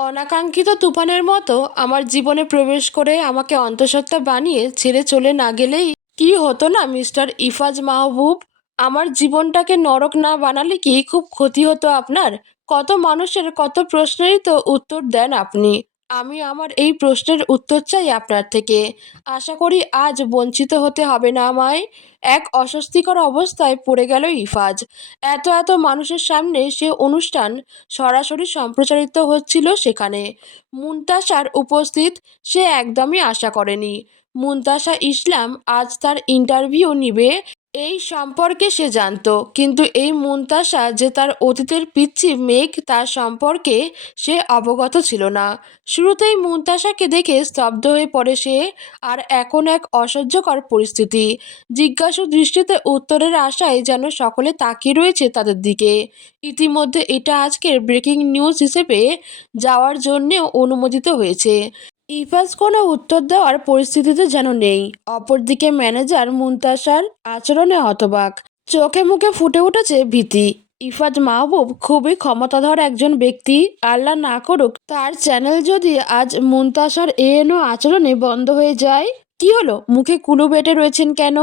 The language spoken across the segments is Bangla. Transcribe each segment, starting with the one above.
অনাকাঙ্ক্ষিত তুফানের মতো আমার জীবনে প্রবেশ করে আমাকে অন্তঃসত্ত্বা বানিয়ে ছেড়ে চলে না গেলেই কি হতো না মিস্টার ইফাজ মাহবুব? আমার জীবনটাকে নরক না বানালে কি খুব ক্ষতি হতো আপনার? কত মানুষের কত প্রশ্নেরই তো উত্তর দেন আপনি। আমি আমার এই প্রশ্নের উত্তর চাই আপনার থেকে। আশা করি আজ বঞ্চিত হতে হবে না আমায়। এক অস্বস্তিকর অবস্থায় পড়ে গেল ইফাজ। এত এত মানুষের সামনে সে অনুষ্ঠান সরাসরি সম্প্রচারিত হচ্ছিল সেখানে। মুনতাসার উপস্থিত সে একদমই আশা করেনি। মুনতাসা ইসলাম আজ তার ইন্টারভিউ নিবে এই সম্পর্কে সে জানতো, কিন্তু এই মুনতাসা যে তার অতীতের পিচ্চি মেঘ তার সম্পর্কে সে অবগত ছিল না। শুরুতেই মুনতাসাকে দেখে স্তব্ধ হয়ে পড়ে সে। আর এখন এক অসহ্যকর পরিস্থিতি। জিজ্ঞাসু দৃষ্টিতে উত্তরের আশায় যেন সকলে তাকিয়ে রয়েছে তাদের দিকে। ইতিমধ্যে এটা আজকের ব্রেকিং নিউজ হিসেবে যাওয়ার জন্যেও অনুমোদিত হয়েছে। ইফাজ কোনো উত্তর দেওয়ার পরিস্থিতিতে যেন নেই। অপরদিকে ম্যানেজার মুনতাসার আচরণে হতবাক। চোখে মুখে ফুটে উঠেছে ভীতি। ইফাজ মাহবুব খুবই ক্ষমতাধর একজন ব্যক্তি। আল্লাহ না করুক তার চ্যানেল যদি আজ মুনতাসার এহেন আচরণে বন্ধ হয়ে যায়। কি হলো, মুখে কুলু বেটে রয়েছেন কেন?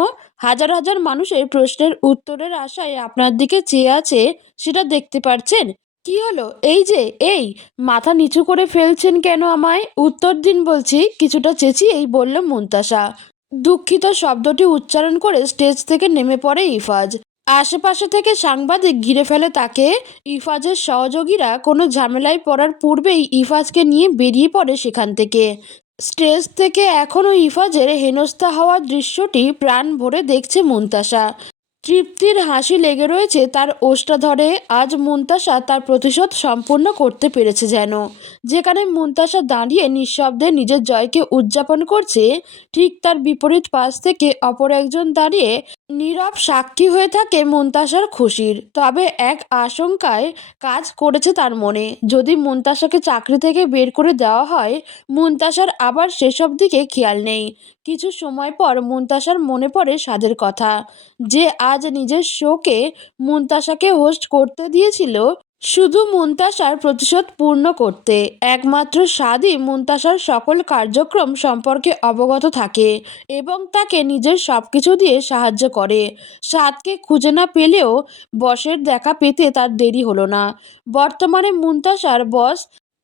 হাজার হাজার মানুষের প্রশ্নের উত্তরের আশায় আপনার দিকে চেয়ে আছে, সেটা দেখতে পারছেন। কি হলো? এই যে, এই মাথা নিচু করে ফেলছেন কেন আমায়? উত্তর দিন বলছি, কিছুটা চেঁচিয়েই বলল মুনতাসা। দুঃখিত শব্দটি উচ্চারণ করে স্টেজ থেকে নেমে পড়ে ইফাজ। আশেপাশে থেকে সাংবাদিক ঘিরে ফেলে তাকে। ইফাজের সহযোগীরা কোনো ঝামেলায় পড়ার পূর্বেই ইফাজকে নিয়ে বেরিয়ে পড়ে সেখান থেকে। স্টেজ থেকে এখনও ইফাজের হেনস্থা হওয়ার দৃশ্যটি প্রাণ ভরে দেখছে মুনতাসা। তৃপ্তির হাসি লেগে রয়েছে তার ওষ্ঠাধরে। আজ মুনতাসা তার প্রতিশোধ সম্পূর্ণ করতে পেরেছে যেন। যেখানে মুনতাসা দাঁড়িয়ে নিঃশব্দে নিজের জয়কে উদযাপন করছে, ঠিক তার বিপরীত পাশ থেকে অপর একজন দাঁড়িয়ে নীরব সাক্ষী হয়ে থাকে মুনতাসার খুশির। তবে এক আশঙ্কায় কাজ করেছে তার মনে। যদি মুনতাসাকে চাকরি থেকে বের করে দেওয়া হয়, মুনতাসার আবার সেসব দিকে খেয়াল নেই। কিছু সময় পর মুনতাসার মনে পড়ে সাদের কথা, যে আজ নিজের শোকে মুনতাসাকে হোস্ট করতে দিয়েছিল শুধু মুনতাসার প্রতিশোধ পূর্ণ করতে। একমাত্র সাদই মুনতাসার সকল কার্যক্রম সম্পর্কে অবগত থাকে এবং তাকে নিজের সবকিছু দিয়ে সাহায্য করে। সাদকে খুঁজে না পেলেও বসের দেখা পেতে তার দেরি হলো না। বর্তমানে মুনতাসার বস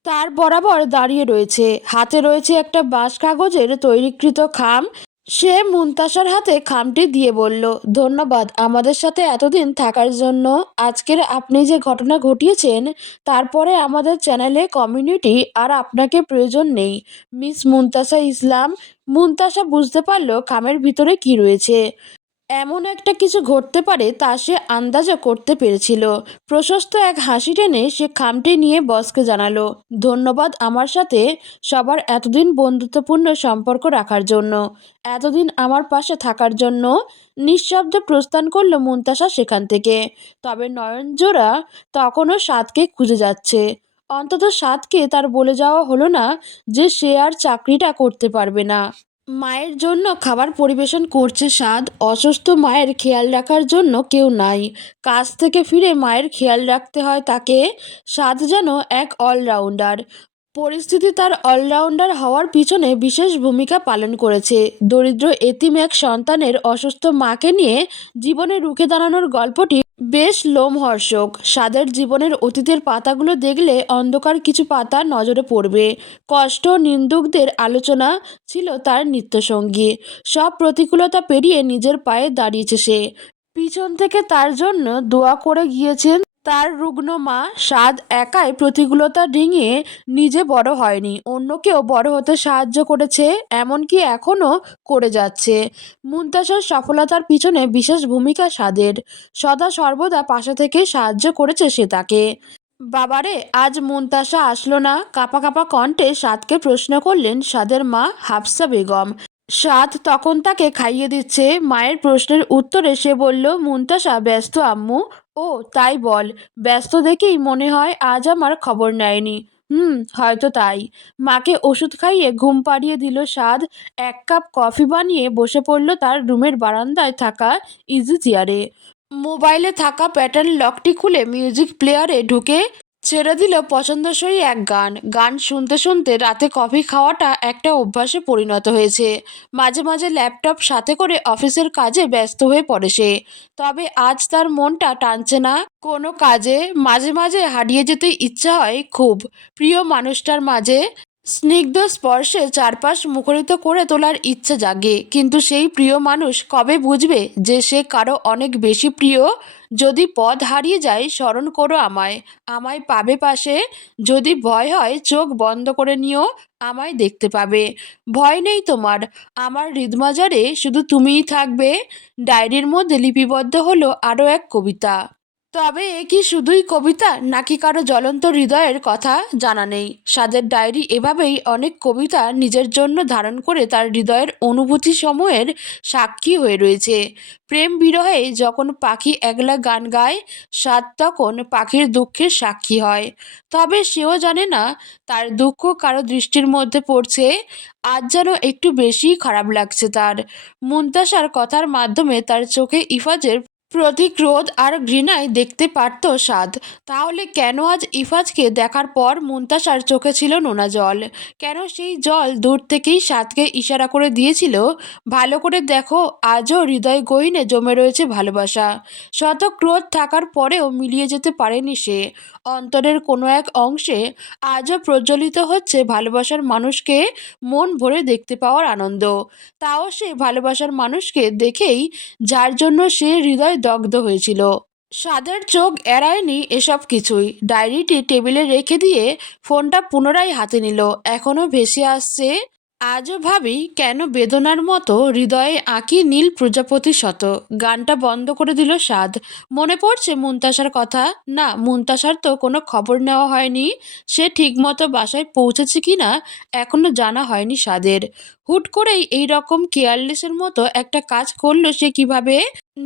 তার বরাবর দাঁড়িয়ে রয়েছে। হাতে রয়েছে একটা বাঁশ কাগজের তৈরিকৃত খাম। সে মুনতাসার হাতে খামটি দিয়ে বলল, ধন্যবাদ আমাদের সাথে এতদিন থাকার জন্য। আজকের আপনি যে ঘটনা ঘটিয়েছেন, তারপরে আমাদের চ্যানেলে কমিউনিটি আর আপনাকে প্রয়োজন নেই, মিস মুনতাসা ইসলাম। মুনতাসা বুঝতে পারল খামের ভিতরে কি রয়েছে। এমন একটা কিছু ঘটতে পারে তা সে আন্দাজও করতে পেরেছিল। প্রশস্ত এক হাসি টেনে সে খামটি নিয়ে বসকে জানালো, ধন্যবাদ আমার সাথে সবার এতদিন বন্ধুত্বপূর্ণ সম্পর্ক রাখার জন্য, এতদিন আমার পাশে থাকার জন্য। নিঃশব্দে প্রস্থান করলো মুনতাসা সেখান থেকে। তবে নয়নজোড়া তখনও সাদকে খুঁজে যাচ্ছে। অন্তত সাদকে তার বলে যাওয়া হলো না যে সে আর চাকরিটা করতে পারবে না। মায়ের জন্য খাবার পরিবেশন করছে সাদ। অসুস্থ মায়ের খেয়াল রাখার জন্য কেউ নাই। কাজ থেকে ফিরে মায়ের খেয়াল রাখতে হয় তাকে। সাদ যেন এক অলরাউন্ডার। পরিস্থিতি তার অলরাউন্ডার হওয়ার পিছনে বিশেষ ভূমিকা পালন করেছে। দরিদ্র এতিম এক সন্তানের অসুস্থ মাকে নিয়ে জীবনে রুখে দাঁড়ানোর গল্পটি বেশ লোমহর্ষক। সাদের জীবনের অতীতের পাতাগুলো দেখলে অন্ধকার কিছু পাতা নজরে পড়বে। কষ্ট, নিন্দুকদের আলোচনা ছিল তার নিত্যসঙ্গী। সব প্রতিকূলতা পেরিয়ে নিজের পায়ে দাঁড়িয়েছে সে। পিছন থেকে তার জন্য দোয়া করে গিয়েছেন তার রুগ্ন মা। সাদ একাই প্রতিকূলতা ডিঙিয়ে নিজে বড় হয়নি, অন্যকেও বড় হতে সাহায্য করেছে, এমনকি এখনও করে যাচ্ছে। মুনতাসার সফলতার পিছনে বিশেষ ভূমিকা সাদের। সদা সর্বদা পাশে থেকে সাহায্য করেছে সে তাকে। বাবারে, আজ মুনতাসা আসলো না? কাঁপা কাঁপা কণ্ঠে সাদকে প্রশ্ন করলেন সাদের মা হাফসা বেগম। সাদ তখন তাকে খাইয়ে দিচ্ছে। মায়ের প্রশ্নের উত্তরে সে বলল, মুনতাসা ব্যস্ত আম্মু। ও তাই বল। ব্যস্ত দেখেই মনে হয় আজ আমার খবর নেয়নি। হয়তো তাই। মাকে ওষুধ খাইয়ে ঘুম পাড়িয়ে দিল সাদ। এক কাপ কফি বানিয়ে বসে পড়ল তার রুমের বারান্দায় থাকা ইজি চেয়ারে। মোবাইলে থাকা প্যাটার্ন লকটি খুলে মিউজিক প্লেয়ারে ঢুকে ছেড়ে দিল পছন্দসই এক গান। গান শুনতে শুনতে রাতে কফি খাওয়াটা একটা অভ্যাসে পরিণত হয়েছে। মাঝে মাঝে ল্যাপটপ সাথে করে অফিসের কাজে ব্যস্ত হয়ে পড়ে সে। তবে আজ তার মনটা টানছে না কোনো কাজে। মাঝে মাঝে হারিয়ে যেতে ইচ্ছা হয় খুব, প্রিয় মানুষটার মাঝে। স্নিগ্ধ স্পর্শে চারপাশ মুখরিত করে তোলার ইচ্ছে জাগে, কিন্তু সেই প্রিয় মানুষ কবে বুঝবে যে সে কারো অনেক বেশি প্রিয়? যদি পথ হারিয়ে যায় স্মরণ করো আমায়, আমায় পাবে পাশে। যদি ভয় হয় চোখ বন্ধ করে নিও, আমায় দেখতে পাবে। ভয় নেই তোমার, আমার হৃদমাজারে শুধু তুমিই থাকবে। ডায়েরির মধ্যে লিপিবদ্ধ হলো আরও এক কবিতা। তবে এ কি শুধুই কবিতা, নাকি কারো জ্বলন্ত হৃদয়ের কথা জানা নেই? সাদের ডায়েরি এভাবেই অনেক কবিতা নিজের জন্য ধারণ করে তার হৃদয়ের অনুভূতি সমূহের সাক্ষী হয়ে রয়েছে। প্রেম বিরহে যখন পাখি একলা গান গায়, সাদ তখন পাখির দুঃখের সাক্ষী হয়। তবে সেও জানে না তার দুঃখ কারো দৃষ্টির মধ্যে পড়ছে। আজ যেন একটু বেশি খারাপ লাগছে তার। মুনতাসার কথার মাধ্যমে তার চোখে ইফাজের প্রতি ক্রোধ আর ঘৃণায় দেখতে পারত সাদ। তাহলে কেন আজ ইফাজকে দেখার পর মুনতাসার চোখে ছিল নোনা জল? কেন সেই জল দূর থেকেই সাদকে ইশারা করে দিয়েছিল, ভালো করে দেখো, আজও হৃদয় গহীনে জমে রয়েছে ভালোবাসা। শত ক্রোধ থাকার পরেও মিলিয়ে যেতে পারেনি সে। অন্তরের কোনো এক অংশে আজও প্রজ্বলিত হচ্ছে ভালোবাসার মানুষকে মন ভরে দেখতে পাওয়ার আনন্দ। তাও সে ভালোবাসার মানুষকে দেখেই, যার জন্য সে হৃদয় দগ্ধ হয়েছিল। সাদের চোখ এড়ায়নি এসব কিছুই। ডায়েরিটি টেবিলে রেখে দিয়ে ফোনটা পুনরায় হাতে নিল। এখনো ভেসে আসছে। আজও ভাবি কেন বেদনার মতো হৃদয়ে আঁকি নীল প্রজাপতি শত। গানটা বন্ধ করে দিল সাদ। মনে পড়ছে মুনতাসার কথা। না, মুনতাসার তো কোনো খবর নেওয়া হয়নি। সে ঠিকমতো বাসায় পৌঁছেছে কিনা এখনো জানা হয়নি সাদের। হুট করেই এই রকম কেয়ারলেসের মতো একটা কাজ করলো সে কিভাবে?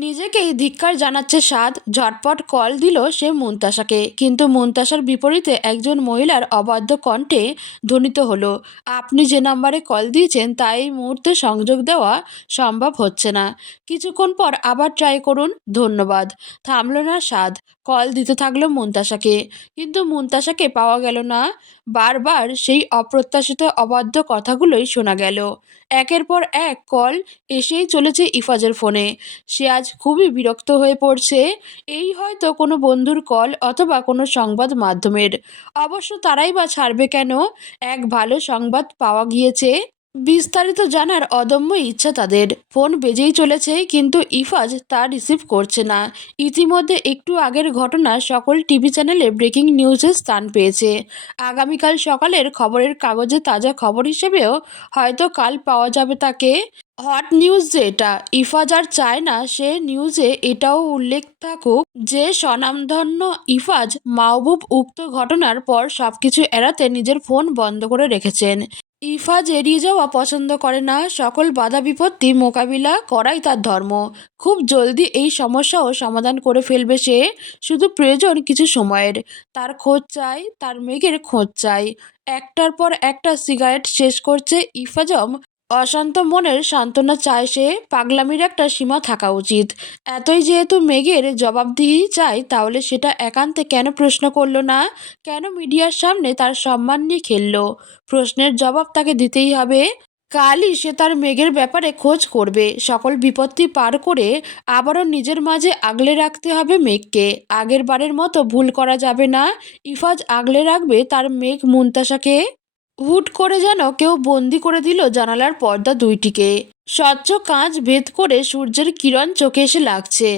নিজেকেই ধিক্কার জানাচ্ছে সাদ। ঝটপট কল দিল সে মুনতাসাকে, কিন্তু মুনতাসার বিপরীতে একজন মহিলার অবাধ্য কণ্ঠে ধ্বনিত হলো, আপনি যে নাম্বারে কল দিয়েছেন তা এই মুহূর্তে সংযোগ দেওয়া সম্ভব হচ্ছে না। কিছুক্ষণ পর আবার ট্রাই করুন, ধন্যবাদ। থামল না সাদ। কল দিতে থাকলো মুনতাসাকে, কিন্তু মুনতাসাকে পাওয়া গেল না। বারবার সেই অপ্রত্যাশিত অবাধ্য কথাগুলোই শোনা গেল। একের পর এক কল এসেই চলেছে ইফাজের ফোনে। সে আজ খুবই বিরক্ত হয়ে পড়ছে। এই হয়তো কোনো বন্ধুর কল অথবা কোনো সংবাদ মাধ্যমের। অবশ্য তারাই বা ছাড়বে কেন? এক ভালো সংবাদ পাওয়া গিয়েছে, বিস্তারিত জানার অদম্য ইচ্ছা তাদের। ফোন বেজেই চলেছে, কিন্তু ইফাজ তা রিসিভ করছে না। ইতিমধ্যে একটু আগের ঘটনা সকল টিভি চ্যানেলে ব্রেকিং নিউজে স্থান পেয়েছে। আগামীকাল সকালের খবরের কাগজে তাজা খবর হিসেবেও হয়তো কাল পাওয়া যাবে তাকে। হট নিউজ যে এটা, ইফাজ আর চায় না সে নিউজে এটাও উল্লেখ থাকুক যে স্বনামধন্য ইফাজ মাহবুব উক্ত ঘটনার পর সবকিছু এড়াতে নিজের ফোন বন্ধ করে রেখেছেন। ইফাজ এড়িয়ে যাওয়া পছন্দ করে না। সকল বাধা বিপত্তি মোকাবিলা করাই তার ধর্ম। খুব জলদি এই সমস্যাও সমাধান করে ফেলবে সে। শুধু প্রয়োজন কিছু সময়ের। তার খোঁজ চাই, তার মেঘের খোঁজ চাই। একটার পর একটা সিগারেট শেষ করছে ইফাজম। অশান্ত মনের সান্ত্বনা চায় সে। পাগলামির একটা সীমা থাকা উচিত। এতই যেহেতু মেঘের জবাবদিহি চাই, তাহলে সেটা একান্তে কেন প্রশ্ন করলো না? কেন মিডিয়ার সামনে তার সম্মান নিয়ে খেললো? প্রশ্নের জবাব তাকে দিতেই হবে। কালই সে তার মেঘের ব্যাপারে খোঁজ করবে। সকল বিপত্তি পার করে আবারও নিজের মাঝে আগলে রাখতে হবে মেঘকে। আগের বারের মতো ভুল করা যাবে না। ইফাজ আগলে রাখবে তার মেঘ মুনতাসাকে। হুট করে যেন কেউ বন্দি করে দিল জানালার পর্দা দুইটিকে। স্বচ্ছ কাঁচ ভেদ করে সূর্যের কিরণ চোখে এসে লাগছে।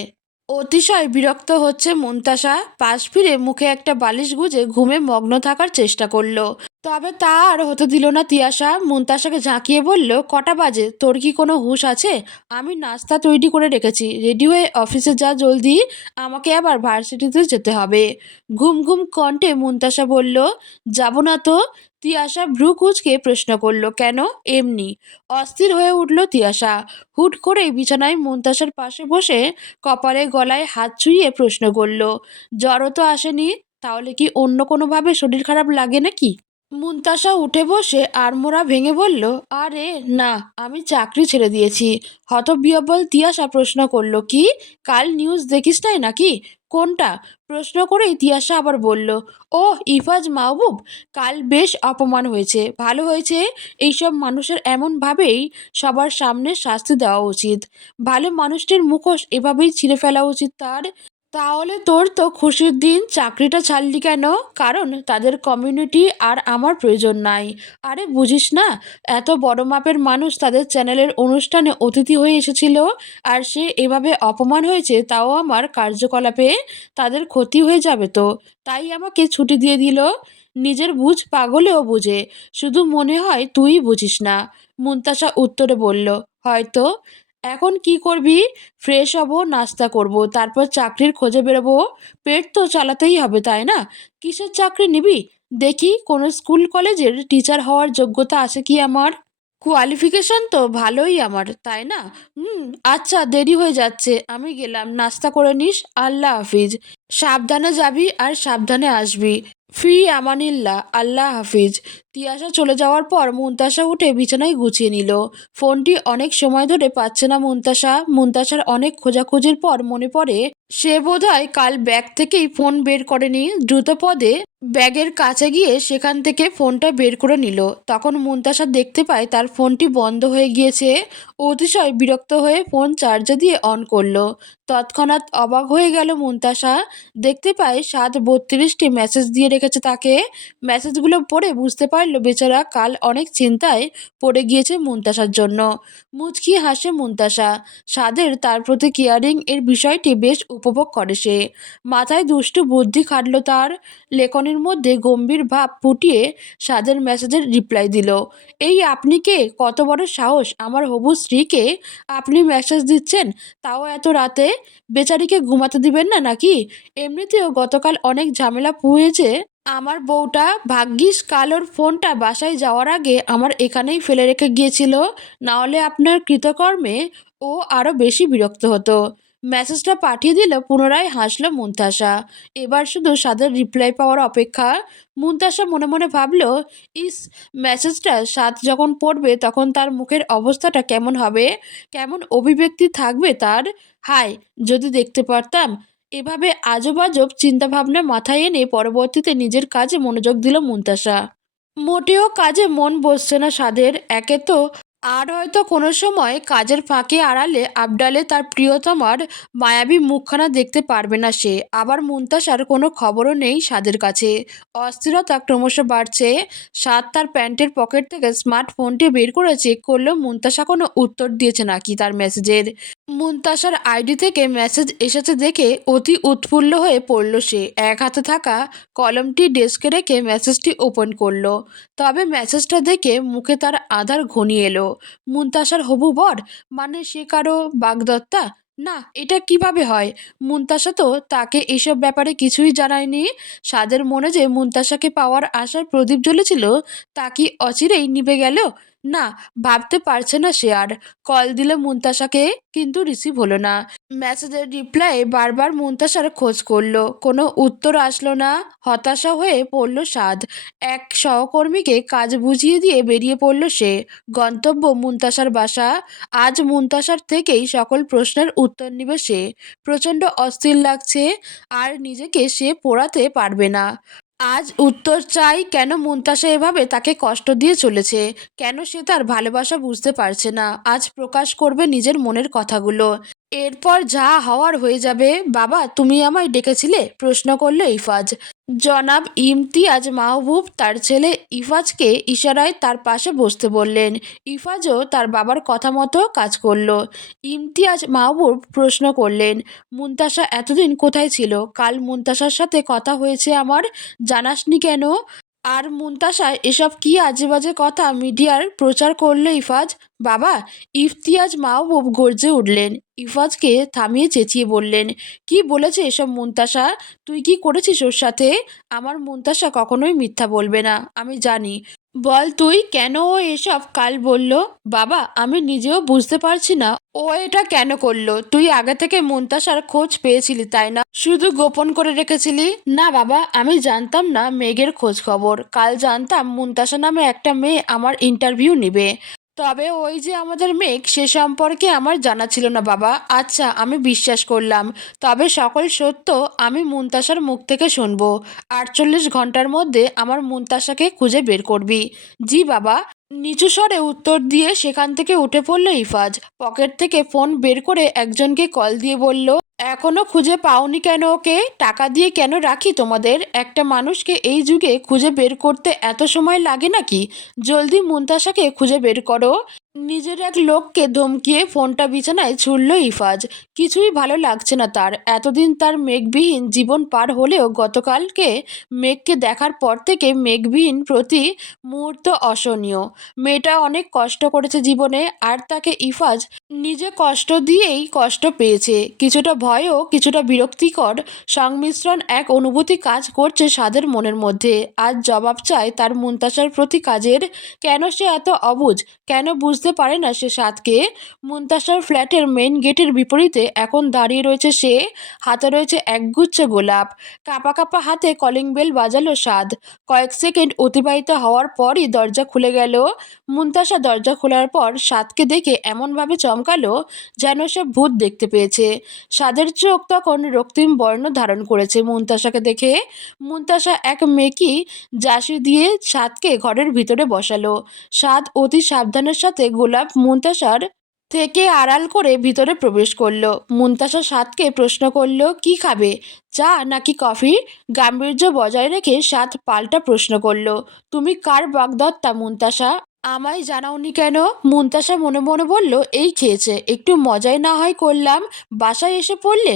অতিশয় বিরক্ত হচ্ছে মুনতাসা। পাশ ফিরে মুখে একটা বালিশ গুজে ঘুমে মগ্ন থাকার চেষ্টা করলো। তবে তা আর হতে দিল না তিয়াশা। মুনতাসাকে ঝাঁকিয়ে বলল, কটা বাজে? তোর কি কোনো হুঁশ আছে? আমি নাস্তা তৈরি করে রেখেছি, রেডি হয়ে অফিসে যা জলদি, আমাকে আবার ভার্সিটিতে যেতে হবে। ঘুম ঘুম কণ্ঠে মুনতাসা বলল, যাব না তো? তিয়াশা ভ্রু কুঁচকে প্রশ্ন করল, কেন? এমনি। অস্থির হয়ে উঠল তিয়াশা। হুট করে বিছানায় মুনতাসার পাশে বসে কপালে গলায় হাত ছুঁয়ে প্রশ্ন করল, জ্বরও তো আসেনি, তাহলে কি অন্য কোনোভাবে শরীর খারাপ লাগে নাকি? মুনতাসা উঠে বসে আড়মোড়া ভেঙে বলল, আরে না, আমি চাকরি ছেড়ে দিয়েছি। হতবিহ্বল তিয়াশা প্রশ্ন করল, কি? কাল নিউজ দেখিস নাই নাকি? কোনটা? প্রশ্ন করেই তিয়াশা আবার বলল, ও ইফাজ মাহবুব, কাল বেশ অপমান হয়েছে। ভালো হয়েছে, এইসব মানুষের এমনভাবেই সবার সামনে শাস্তি দেওয়া উচিত। ভালো মানুষটির মুখোশ এভাবেই ছিঁড়ে ফেলা উচিত তার। তাহলে তোর তো খুশির দিন, চাকরিটা ছাড়লি কেন? কারণ তাদের কমিউনিটি আর আমার প্রয়োজন নাই। আরে বুঝিস না, এত বড় মাপের মানুষ তাদের চ্যানেলের অনুষ্ঠানে অতিথি হয়ে এসেছিল, আর সে এভাবে অপমান হয়েছে, তাও আমার কার্যকলাপে তাদের ক্ষতি হয়ে যাবে তো, তাই আমাকে ছুটি দিয়ে দিল। নিজের বুঝ পাগলেও বুঝে, শুধু মনে হয় তুই বুঝিস না। মুনতাসা উত্তরে বলল, হয়তো। এখন কি করবি? ফ্রেশ হব, নাস্তা করব, তারপর চাকরির খোঁজে বেরোবো। পেট তো চালাতেই হবে, তাই না? কিসের চাকরি নিবি? দেখি কোনো স্কুল কলেজের টিচার হওয়ার যোগ্যতা আছে কি আমার? কোয়ালিফিকেশন তো ভালোই আমার, তাই না? আচ্ছা, দেরি হয়ে যাচ্ছে, আমি গেলাম, নাস্তা করে নিস। আল্লাহ হাফিজ। সাবধানে যাবি আর সাবধানে আসবি। ফি আমানিল্লাহ, আল্লাহ হাফিজ। তিয়াশা চলে যাওয়ার পর মুনতাসা উঠে বিছানায় গুছিয়ে নিল। ফোনটি অনেক সময় ধরে পাচ্ছে না মুনতাসার অনেক খোঁজাখুঁজির পর মনে পড়ে সে বোধহয় কাল ব্যাগ থেকেই ফোন বের করেনি। দ্রুত পদে ব্যাগের কাছে গিয়ে সেখান থেকে ফোনটা বের করে নিল। তখন মুনতাসা দেখতে পায় তার ফোনটি বন্ধ হয়ে গিয়েছে। অতিশয় বিরক্ত হয়ে ফোন চার্জে দিয়ে অন করলো। তৎক্ষণাৎ অবাক হয়ে গেল মুনতাসা। দেখতে পায় 7:32টি মেসেজ দিয়ে রেখেছে তাকে। মেসেজগুলো পড়ে বুঝতে পারল বেচারা কাল অনেক চিন্তায় পড়ে গিয়েছে মুনতাসার জন্য। মুচকি হাসে মুনতাসা। সাদের তার প্রতি কেয়ারিং এর বিষয়টি বেশ উপভোগ করে সে। মাথায় দুষ্টু বুদ্ধি খাটল তার। লেখনির মধ্যে গম্ভীর ভাব ফুটিয়ে সাদের মেসেজের রিপ্লাই দিল, এই আপনি কে? কত বড় সাহস আমার হবু স্ত্রীকে আপনি মেসেজ দিচ্ছেন, তাও এত রাতে? বেচারিকে ঘুমাতে দিবেন না নাকি? এমনিতেও গতকাল অনেক ঝামেলা পুয়েছে আমার বউটা। ভাগ্যিস কাল ওর ফোনটা বাসায় যাওয়ার আগে আমার এখানেই ফেলে রেখে গিয়েছিল, নাহলে আপনার কৃতকর্মে ও আরও বেশি বিরক্ত হতো। মেসেজটা পাঠিয়ে দিল। পুনরায় হাসল মুনতাসা। এবার শুধু সাদের রিপ্লাই পাওয়ার অপেক্ষা। মুনতাসা মনে মনে ভাবল, ইস, মেসেজটা সাদ যখন পড়বে তখন তার মুখের অবস্থাটা কেমন হবে, কেমন অভিব্যক্তি থাকবে তার। হায়, যদি দেখতে পারতাম। এভাবে আজব আজব চিন্তাভাবনা মাথায় এনে পরবর্তীতে নিজের কাজে মনোযোগ দিল মুনতাসা। মোটেও কাজে মন বসছে না সাদের। একে তো আর হয়তো কোনো সময় কাজের ফাঁকে আড়ালে আবডালে তার প্রিয়তমার মায়াবী মুখখানা দেখতে পারবে না সে। আবার মুনতাসার কোনো খবরও নেই সাদের কাছে। অস্থিরতা ক্রমশ বাড়ছে। সাদ তার প্যান্টের পকেট থেকে স্মার্টফোনটি বের করে চেক করলো মুনতাসা কোনো উত্তর দিয়েছে নাকি তার মেসেজের। মুনতাসার আইডি থেকে মেসেজ এসেছে দেখে অতি উৎফুল্ল হয়ে পড়ল সে। এক হাতে থাকা কলমটি ডেস্কে রেখে মেসেজটি ওপেন করলো। তবে মেসেজটা দেখে মুখে তার আধার ঘনিয়ে এলো। মুনতাসার হবু বর, মানে সে কারো বাগদত্তা? না, এটা কিভাবে হয়? মুনতাসা তো তাকে এসব ব্যাপারে কিছুই জানায়নি। সাদের মনে যে মুনতাসাকে পাওয়ার আশার প্রদীপ জ্বলেছিল, তা কি অচিরেই নিভে গেল? না, ভাবতে পারছে না সে আর। কল দিল মুনতাসাকে, কিন্তু রিসিভ হলো না। মেসেজের রিপ্লাই বারবার মুনতাসার খোঁজ করলো, কোনো উত্তর আসলো না। হতাশা হয়ে পড়ল সাদ। এক সহকর্মীকে কাজ বুঝিয়ে দিয়ে বেরিয়ে পড়ল সে। গন্তব্য মুনতাসার বাসা। আজ মুনতাসার থেকেই সকল প্রশ্নের উত্তর নিবে সে। প্রচণ্ড অস্থির লাগছে, আর নিজেকে সে পোড়াতে পারবে না। আজ উত্তর চাই, কেন মুনতাসা এভাবে তাকে কষ্ট দিয়ে চলেছে, কেন সে তার ভালোবাসা বুঝতে পারছে না। আজ প্রকাশ করবে নিজের মনের কথাগুলো। এরপর যা হওয়ার হয়ে যাবে। বাবা, তুমি আমায় ডেকেছিলে? প্রশ্ন করল ইফাজ। জনাব ইমতিয়াজ মাহবুব তার ছেলে ইফাজকে ইশারায় তার পাশে বসতে বললেন। ইফাজও তার বাবার কথা মতো কাজ করল। ইমতিয়াজ মাহবুব প্রশ্ন করলেন, মুনতাসা এতদিন কোথায় ছিল? কাল মুনতাসার সাথে কথা হয়েছে আমার, জানাসনি কেন? আর মুনতাসা এসব কি আজেবাজে কথা মিডিয়ার প্রচার করলে ইফাজ? বাবা, ইফতিয়াজ মাহবুব গর্জে উঠলেন। ইফাজকে থামিয়ে চেঁচিয়ে বললেন, কি বলেছে এসব মুনতাসা? তুই কি করেছিস ওর সাথে? আমার মুনতাসা কখনোই মিথ্যা বলবে না, আমি জানি। বল তুই, কেন ও এসব কাল বলল? বাবা, আমি নিজেও বুঝতে পারছি না ও এটা কেন করলো। তুই আগে থেকে মুনতাসার খোঁজ পেয়েছিলি, তাই না? শুধু গোপন করে রেখেছিলি? না বাবা, আমি জানতাম না মেঘের খোঁজ খবর। কাল জানতাম মুনতাসা নামে একটা মেয়ে আমার ইন্টারভিউ নেবে। তবে ওই যে আমাদের মেঘ, সে সম্পর্কে আমার জানা ছিল না বাবা। আচ্ছা, আমি বিশ্বাস করলাম। তবে সকল সত্য আমি মুনতাসার মুখ থেকে শুনবো। 48 ঘন্টার মধ্যে আমার মুনতাসাকে খুঁজে বের করবি। জি বাবা। নিচু স্বরে উত্তর দিয়ে সেখান থেকে উঠে পড়ল ইফাজ। পকেট থেকে ফোন বের করে একজনকে কল দিয়ে বলল, এখনো খুঁজে পাওনি কেন ওকে? টাকা দিয়ে কেন রাখি তোমাদের? একটা মানুষকে এই যুগে খুঁজে বের করতে এত সময় লাগে নাকি? জলদি মুনতাসাকে খুঁজে বের করো। নিজের এক লোককে ধমকিয়ে ফোনটা বিছানায় ছুড়ল ইফাজ। কিছুই ভালো লাগছে না তার। এতদিন তার মেঘবিহীন জীবন পার হলেও গতকালকে মেঘকে দেখার পর থেকে মেঘবিহীন প্রতি মুহূর্ত অসহনীয়। মেয়েটা অনেক কষ্ট করেছে জীবনে, আর তাকে ইফাজ নিজে কষ্ট দিয়েই কষ্ট পেয়েছে। কিছুটা ভয়ও কিছুটা বিরক্তিকর সংমিশ্রণ এক অনুভূতি কাজ করছে সাদের মনের মধ্যে। আজ জবাব চায় তার মুনতাসার প্রতি কাজের। কেন সে এত অবুঝ? কেন বুঝতে পারে না সে সাদকে? মুনতাসার ফ্ল্যাটের মেইন গেটের বিপরীতে এখন দাঁড়িয়ে রয়েছে সে। হাতে রয়েছে একগুচ্ছ গোলাপ। কাঁপা কাঁপা হাতে কলিং বেল বাজালো সাদ। কয়েক সেকেন্ড অতিবাহিত হওয়ার পরই দরজা খুলে গেল। মুনতাসা দরজা খোলার পর সাদকে দেখে এমনভাবে চমকালো যেন সে ভূত দেখতে পেয়েছে। সাদের চোখ তখন রক্তিম বর্ণ ধারণ করেছে মুনতাসাকে দেখে। মুনতাসা এক মেকি জাসি দিয়ে সাদকে ঘরের ভিতরে বসালো। সাদ অতি সাবধানের সাথে গোলাপ মুনতাসার থেকে আড়াল করে ভিতরে প্রবেশ করলো। মুনতাসা সাদকে প্রশ্ন করলো, কি খাবে? চা নাকি কফি? গাম্ভীর্য বজায় রেখে সাদ পাল্টা প্রশ্ন করলো, তুমি কার বাগদত্তা মুনতাসা? আমায় জানাওনি কেন? মুনতাসা মনে মনে বলল, এই খেয়েছে, একটু মজাই না হয় করলাম। বাসায় এসে পড়লে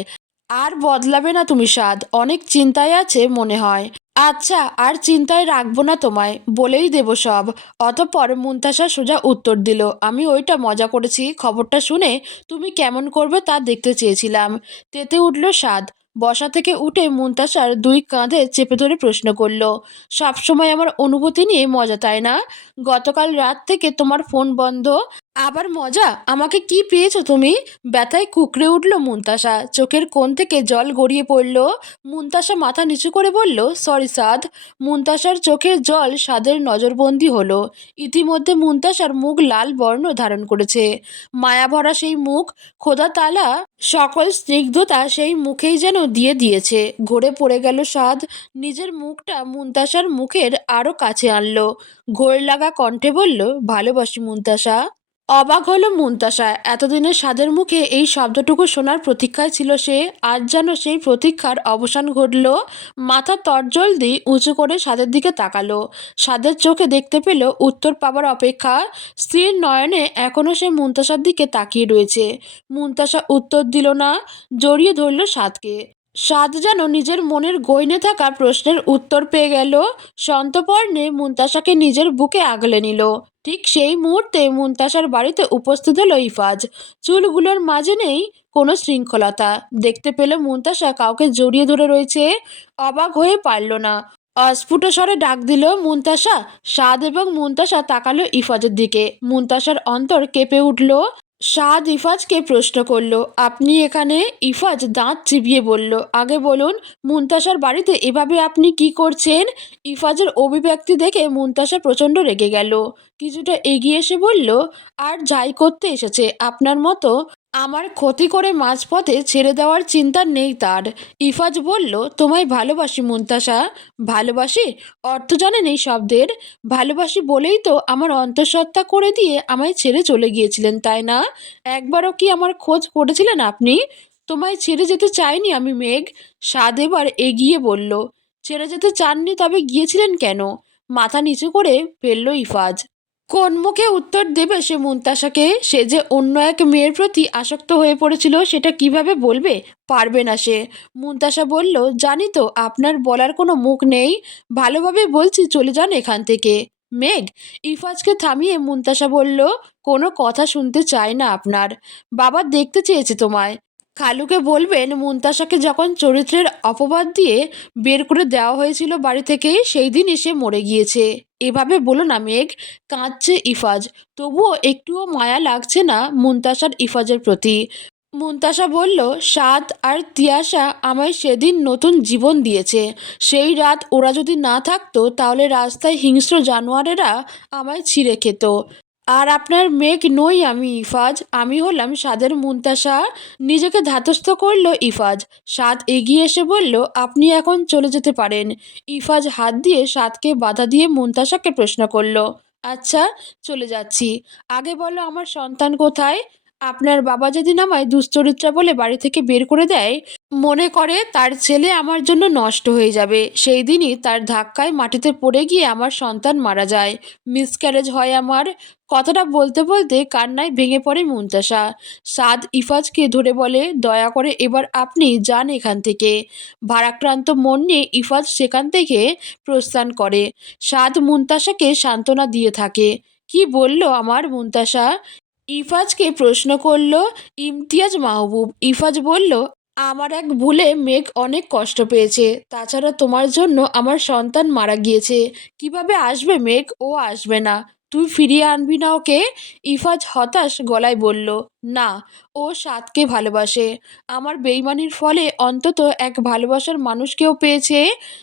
আর বদলাবে না তুমি সাদ। অনেক চিন্তায় আছে মনে হয়। আচ্ছা, আর চিন্তায় রাখবো না তোমায়, বলেই দেবো সব। অতঃপর মুনতাসা সোজা উত্তর দিল, আমি ওইটা মজা করেছি। খবরটা শুনে তুমি কেমন করবে তা দেখতে চেয়েছিলাম। তেতে উঠল সাদ। বসা থেকে উঠে মুনতাসার দুই কাঁধে চেপে ধরে প্রশ্ন করলো, সবসময় আমার অনুভূতি নিয়ে মজা, তাই না? গতকাল রাত থেকে তোমার ফোন বন্ধ। আবার মজা? আমাকে কি পেয়েছো তুমি? ব্যথায় কুকড়ে উঠল মুনতাসা। চোখের কোণ থেকে জল গড়িয়ে পড়ল। মুনতাসা মাথা নিচু করে বলল, সরি সাদ। মুনতাসার চোখের জল সাদের নজরবন্দি হলো। ইতিমধ্যে মুনতাসার মুখ লাল বর্ণ ধারণ করেছে। মায়াভরা সেই মুখ, খোদা তালা সকল স্নিগ্ধতা সেই মুখেই যেন দিয়ে দিয়েছে। ঘুরে পড়ে গেল সাদ। নিজের মুখটা মুনতাসার মুখের আরো কাছে আনলো। ঘোর লাগা কণ্ঠে বলল, ভালোবাসি মুনতাসা। অবাক হলো মুনতাসা। এতদিনে সাদের মুখে এই শব্দটুকু শোনার প্রতীক্ষায় ছিল সে। আজ যেন সেই প্রতীক্ষার অবসান ঘটল। মাথা তরজলদি উঁচু করে সাদের দিকে তাকালো। সাদের চোখে দেখতে পেল উত্তর পাবার অপেক্ষা। স্ত্রীর নয়নে এখনও সে মুনতাসার দিকে তাকিয়ে রয়েছে। মুনতাসা উত্তর দিল না। জড়িয়ে ধরল সাদকে। সাদ যেন নিজের মনের গহীনে থাকা প্রশ্নের উত্তর পেয়ে গেল। সন্তর্পণে মুনতাসাকে নিজের বুকে আগলে নিল। ঠিক সেই মুহূর্তে মুনতাসার বাড়িতে উপস্থিত হলো ইফাজ। চুলগুলোর মাঝে নেই কোনো শৃঙ্খলতা। দেখতে পেল মুনতাসা কাউকে জড়িয়ে ধরে রয়েছে। অবাক হয়ে পারল না। অস্ফুট স্বরে ডাক দিল, মুনতাসা। সাদ এবং মুনতাসা তাকালো ইফাজের দিকে। মুনতাসার অন্তর কেঁপে উঠল। সাদ ইফাজকে প্রশ্ন করল, আপনি এখানে? ইফাজ দাঁত চিবিয়ে বলল, আগে বলুন, মুনতাসার বাড়িতে এভাবে আপনি কি করছেন? ইফাজের অভিব্যক্তি দেখে মুনতাসা প্রচণ্ড রেগে গেল। কিছুটা এগিয়ে এসে বলল, আর যাই করতে এসেছে আপনার মতো আমার ক্ষতি করে মাঝপথে ছেড়ে দেওয়ার চিন্তা নেই তার। ইফাজ বলল, তোমায় ভালোবাসি মুনতাসা। ভালোবাসি? অর্থ জানেন এই শব্দের? ভালোবাসি বলেই তো আমার অন্তঃসত্ত্বা করে দিয়ে আমায় ছেড়ে চলে গিয়েছিলেন, তাই না? একবারও কি আমার খোঁজ করেছিলেন আপনি? তোমায় ছেড়ে যেতে চাইনি আমি মেঘ। সাদ এবার এগিয়ে বলল, ছেড়ে যেতে চাননি, তবে গিয়েছিলেন কেন? মাথা নিচু করে ফেলল ইফাজ। কোন মুখে উত্তর দেবে সে মুনতাসাকে? সে যে অন্য এক মেয়ের প্রতি আসক্ত হয়ে পড়েছিল সেটা কিভাবে বলবে? পারবে না সে। মুনতাসা বলল, জানি তো আপনার বলার কোনো মুখ নেই। ভালোভাবে বলছি, চলে যান এখান থেকে। মেঘ। ইফাজকে থামিয়ে মুনতাসা বলল, কোনো কথা শুনতে চাই না আপনার। বাবা দেখতে চেয়েছে তোমায়। খালুকে বলবেন মুনতাসাকে যখন চরিত্রের অপবাদ দিয়ে বের করে দেওয়া হয়েছিল বাড়ি থেকে, সেই দিনই সে মরে গিয়েছে। এভাবে বলো না মেঘ। কাঁদছে ইফাজ। তবুও একটুও মায়া লাগছে না মুনতাসার ইফাজের প্রতি। মুনতাসা বলল, সাদ আর তিয়াশা আমায় সেদিন নতুন জীবন দিয়েছে। সেই রাত ওরা যদি না থাকতো তাহলে রাস্তায় হিংস্র জানোয়ারেরা আমায় ছিঁড়ে খেত। আর আপনার মেঘ নই আমি ইফাজ, আমি হলাম সাদের মুনতাসা। নিজেকে ধাতস্থ করলো ইফাজ। সাদ এগিয়ে এসে বলল, আপনি এখন চলে যেতে পারেন। ইফাজ হাত দিয়ে সাদকে বাধা দিয়ে মুনতাসাকে প্রশ্ন করলো, আচ্ছা, চলে যাচ্ছি। আগে বলো আমার সন্তান কোথায়? আপনার বাবা যেদিন আমায় দুশ্চরিত্রা বলে বাড়ি থেকে বের করে দেয়, মনে করে তার ছেলে আমার জন্য নষ্ট হয়ে যাবে, সেই দিনই তার ধাক্কায় মাটিতে পড়ে গিয়ে আমার সন্তান মারা যায়। মিসক্যারেজ হয় আমার। কথাটা বলতে বলতে কান্নায় ভেঙে পড়ে মুনতাসা। সাদ ইফাজকে ধরে বলে, দয়া করে এবার আপনি যান এখান থেকে। ভারাক্রান্ত মন নিয়ে ইফাজ সেখান থেকে প্রস্থান করে। সাদ মুনতাসাকে সান্ত্বনা দিয়ে থাকে। কি বলল আমার মুনতাসা? ইফাজকে প্রশ্ন করল ইমতিয়াজ মাহবুব। ইফাজ বলল, আমার এক ভুলে মেঘ অনেক কষ্ট পেয়েছে, তাছাড়া তোমার জন্য আমার সন্তান মারা গিয়েছে। কিভাবে আসবে মেঘ? ও আসবে না। তুই ফিরিয়ে আনবি না ওকে? ইফাজ হতাশ গলায় বলল, না, ও সাদকে ভালোবাসে। আমার বেইমানির ফলে অন্তত এক ভালোবাসার মানুষকেও পেয়েছে,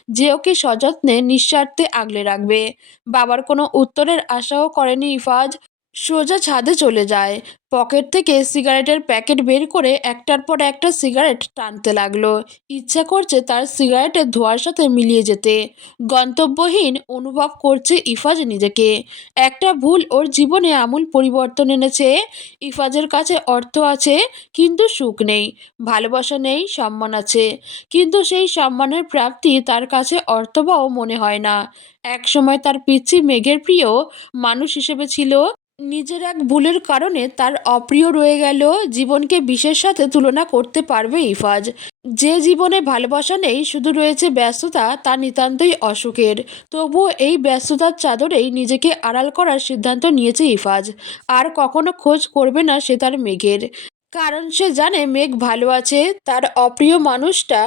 যে ওকে সযত্নে নিঃস্বার্থে আগলে রাখবে। বাবার কোনো উত্তরের আশাও করেনি ইফাজ। সোজা ছাদে চলে যায়। পকেট থেকে সিগারেটের প্যাকেট বের করে একটার পর একটা সিগারেট টানতে লাগলো। ইচ্ছা করছে তার সিগারেটের ধোঁয়ার সাথে মিলিয়ে যেতে। গন্তব্যহীন অনুভব করছে ইফাজ নিজেকে। একটা ভুল ওর জীবনে আমূল পরিবর্তন এনেছে। ইফাজের কাছে অর্থ আছে, কিন্তু সুখ নেই। ভালোবাসা নেই, সম্মান আছে, কিন্তু সেই সম্মানের প্রাপ্তি তার কাছে অর্থবহ মনে হয় না। একসময় তার পিচ্ছি মেঘের প্রিয় মানুষ হিসেবে ছিল, নিজের এক ভুলের কারণে তার অপ্রিয় রয়ে গেল। জীবনকে বিষের সাথে তুলনা করতে পারবে ইফাজ? যে জীবনে ভালোবাসা নেই, শুধু রয়েছে ব্যস্ততা, তা নিতান্তই অসুখের। তবুও এই ব্যস্ততার চাদরেই নিজেকে আড়াল করার সিদ্ধান্ত নিয়েছে ইফাজ। আর কখনো খোঁজ করবে না সে তার মেঘের। কারণ সে জানে মেঘ ভালো আছে, তার অপ্রিয় মানুষটা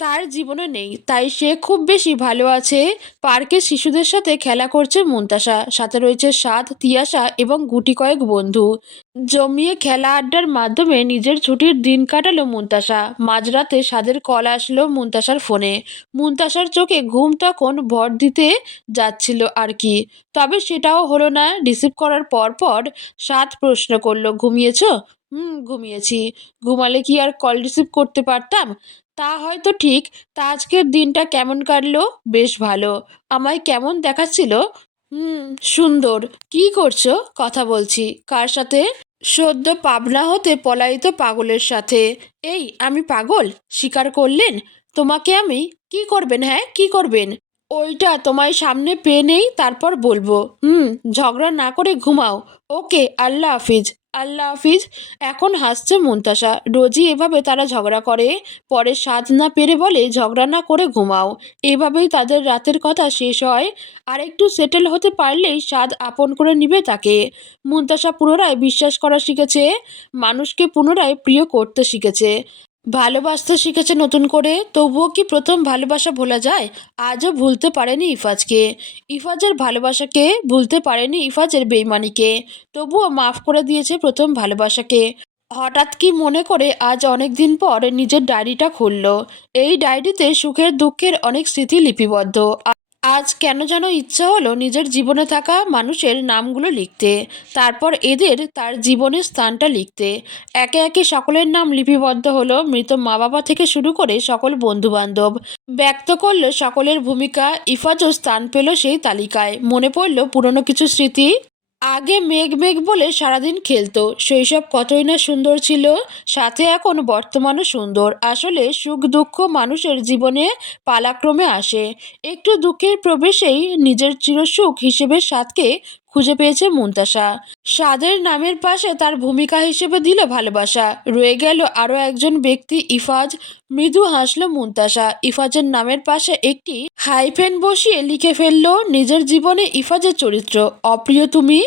তার জীবনে নেই। তাই সে খুব বেশি ভালো আছে। পার্কে শিশুদের সাথে খেলা করছে মুনতাসা। সাথে রয়েছে সাদ, তিয়াসা এবং গুটি কয়েক বন্ধু। জমিয়ে খেলা আড্ডার মাধ্যমে নিজের ছুটির দিন কাটালো মুনতাসা। মাঝরাতে সাদের কল আসলো মুনতাসার ফোনে। মুনতাসার চোখে ঘুম তখন ভর দিতে যাচ্ছিল আর কি, তবে সেটাও হলো না। রিসিভ করার পর পর সাদ প্রশ্ন করলো, ঘুমিয়েছো? ঘুমিয়েছি। ঘুমালে কি আর কল রিসিভ করতে পারতাম? তা হয়তো ঠিক। তা আজকের দিনটা কেমন কাটলো? বেশ ভালো। আমায় কেমন দেখাচ্ছিল? হুম, সুন্দর। কি করছো? কথা বলছি। কার সাথে? সদ্য পাবনা হতে পলায়িত পাগলের সাথে। এই, আমি পাগল? স্বীকার করলেন? তোমাকে আমি কি করবেন? হ্যাঁ, কি করবেন? ওইটা তোমায় সামনে পেয়ে নেই, তারপর বলবো। ঝগড়া না করে ঘুমাও। ওকে, আল্লাহ হাফিজ। আল্লাহ হাফিজ। এখন হাসছে মুনতাসা। রোজই এভাবে তারা ঝগড়া করে। পরে সাধ না পেরে বলে, ঝগড়া না করে ঘুমাও। এভাবেই তাদের রাতের কথা শেষ হয়। আর একটু সেটেল হতে পারলেই সাদ আপন করে নিবে তাকে। মুনতাসা পুনরায় বিশ্বাস করা শিখেছে, মানুষকে পুনরায় প্রিয় করতে শিখেছে, ভালোবাসতে শিখেছে নতুন করে। তবুও কি প্রথম ভালোবাসা ভোলা যায়? আজও ভুলতে পারেনি ইফাজকে। ইফাজের ভালোবাসাকে ভুলতে পারেনি, ইফাজের বেইমানিকে। তবুও মাফ করে দিয়েছে প্রথম ভালোবাসাকে। হঠাৎ কি মনে করে আজ অনেক দিন পর নিজের ডায়েরিটা খুলল। এই ডায়েরিতে সুখের দুঃখের অনেক স্মৃতি লিপিবদ্ধ। আজ কেন যেন ইচ্ছা হলো নিজের জীবনে থাকা মানুষের নামগুলো লিখতে, তারপর এদের তার জীবনের স্থানটা লিখতে। একে একে সকলের নাম লিপিবদ্ধ হলো। মৃত মা বাবা থেকে শুরু করে সকল বন্ধুবান্ধব ব্যক্ত করলো সকলের ভূমিকা। ইফাজও স্থান পেল সেই তালিকায়। মনে পড়ল পুরনো কিছু স্মৃতি। আগে মেঘ মেঘ বলে সারাদিন খেলতো, শৈশব কতই না সুন্দর ছিল। সাথে এখন বর্তমানও সুন্দর। আসলে সুখ দুঃখ মানুষের জীবনে পালাক্রমে আসে। একটু দুঃখের প্রবেশেই নিজের চিরসুখ হিসেবে সাদকে খুঁজে পেয়েছে মুনতাসা। সাদের নামের পাশে তার ভূমিকা হিসেবে দিল ভালোবাসা। রয়ে গেল আরও একজন ব্যক্তি, ইফাজ। মৃদু হাসল মুনতাসা। ইফাজের নামের পাশে একটি হাইফেন বসিয়ে লিখে ফেলল নিজের জীবনে ইফাজের চরিত্র, অপ্রিয় তুমি।